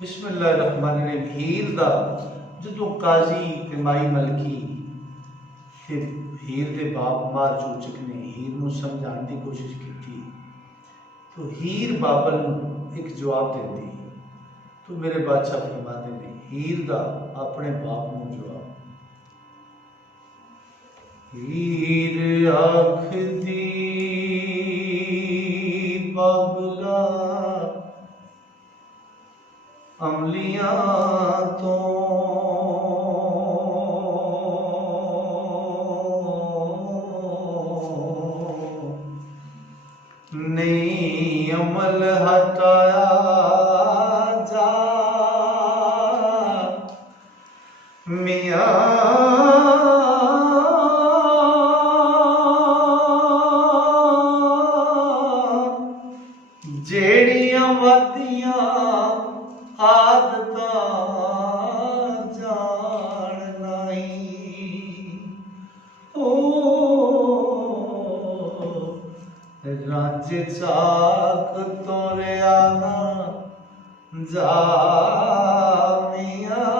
बिस्मिल्लाहिर्रहमानिर्रहीम। हीर दा जदों काजी ते माई मलकी ते हीर दे बाप मारचूचक ने हीर नूं समझाने की कोशिश की तो हीर बाबल नूं एक जवाब देती। तो मेरे बादशाह फरमाते ने हीर दा अपने बाप नूं जवाब, हीर आखदी बाबला अमलियां तो नहीं अमल हटाया जा मियां जेड़ियां वधियां आदतां जान नहीं ओ राज्य चाक तोरिया जा मियां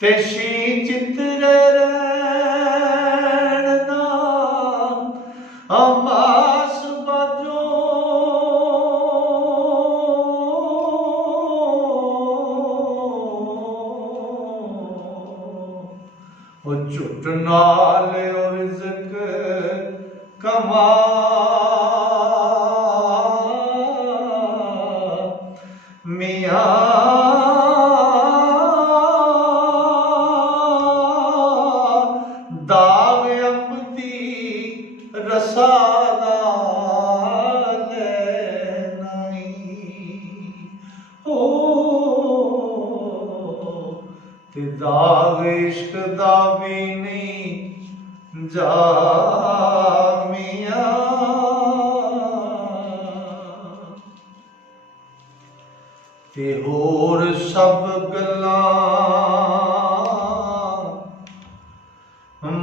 पेशी चित्र रहना अमास बजो झुट नाल रिज़्क कमा मियां दाग अपदी रसाला ते दाग इश्क दा भी नहीं जा मियां ते होर सब गल्लां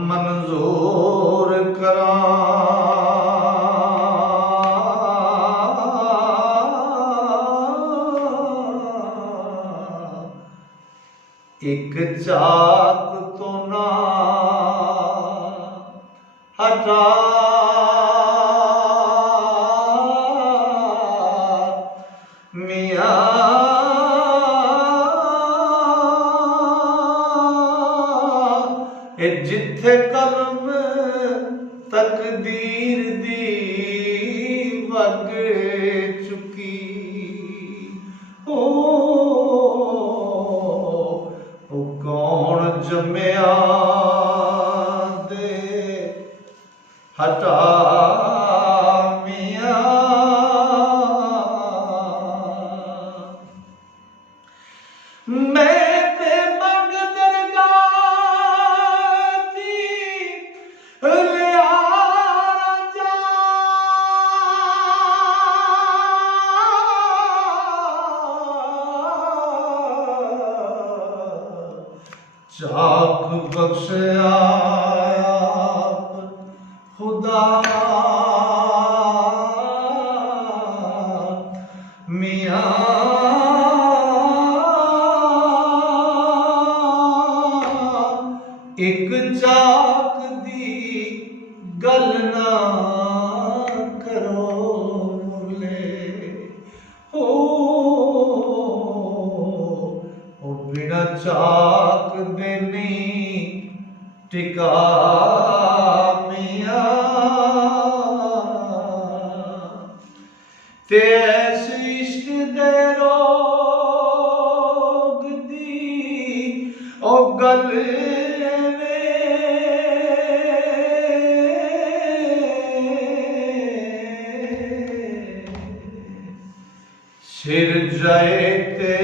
मंजूर करां एक चाक तो ना हटा मियां जिथे कलम तकदीर दी वग चुकी कौन जम्या दे हटा मियां मैं ते मंग दरगाह दी लिया जा चाक बख्शया खुदा मियां एक चाक दी गल ना करो मुले ओ बिना चाक दे नहीं टिका मियां ते ऐस इश्क दे रोग दी ओ गल सिर जाए ते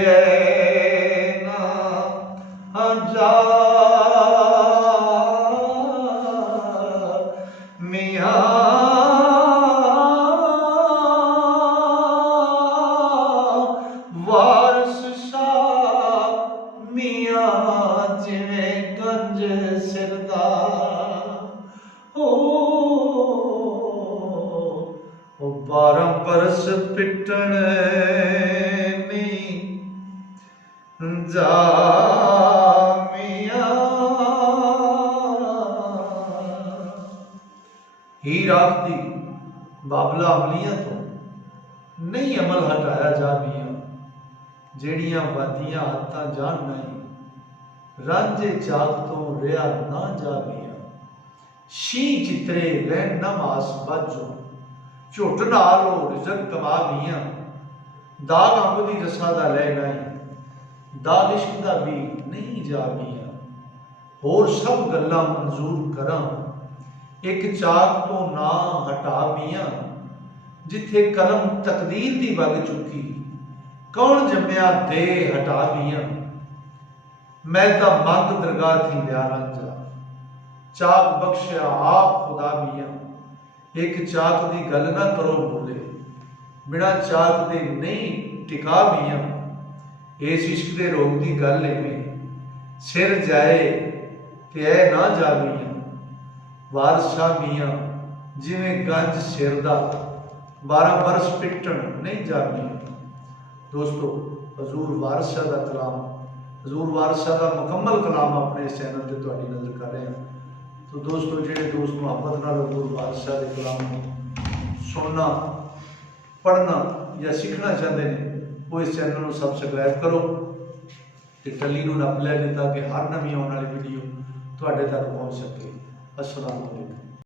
ना जा मियां वारस शाह मियां जिवें गंज सिरदा ओ 12 बरस पिटण नी जामिया। हीर आखदी बाबला अमलियां तो नहीं अमल हटाया जा मियां, जेड़ियां वादियां आदतां जान नहीं रांझे चाक तो रिया ना जा मियां। शी चितरे रहन न मास बाजो, झुट नाल हो रिजक कमा मियां। दाग अंब दी रसा दा लै नहीं, दाग इश्क दा भी नहीं जा मियां। होर सब गल्लां मंजूर करां, एक चाक तो ना हटा मियां। जिथे कलम तकदीर दी वग चुकी, कौन जम्या दे हटा मियां। मैं तां मंग दरगाह थी लिया रांझा, चाक बख्शिया आप खुदा मियां। एक चाक दी गल ना करो भूले, बिना चाक दे नहीं टिका मियां। इस इश्क दे रोग दी गल एवें सिर जाए ते ऐ ना जा मियां। वारसा मियां जिवें गंज सिर दा, 12 बरस पिटण नहीं जा मियां। दोस्तों, हजूर वारिस शाह का कलाम, हजूर वारिस शाह का मुकम्मल कलाम अपने इस चैनल पर तुहाडी नज़र कर रहे हैं। तो दोस्तों, जिहड़े दोस्त मुहब्बत नाल हजूर वारिस शाह के कलाम को सुनना, पढ़ना या सीखना चाहते हैं, वो इस चैनल को सबसक्राइब करो तो टल्ली नूं नप लै, ताकि हर नवीं आने वाली वीडियो तुहाडे तक पहुँच सके। अस्सलाम वालेकुम।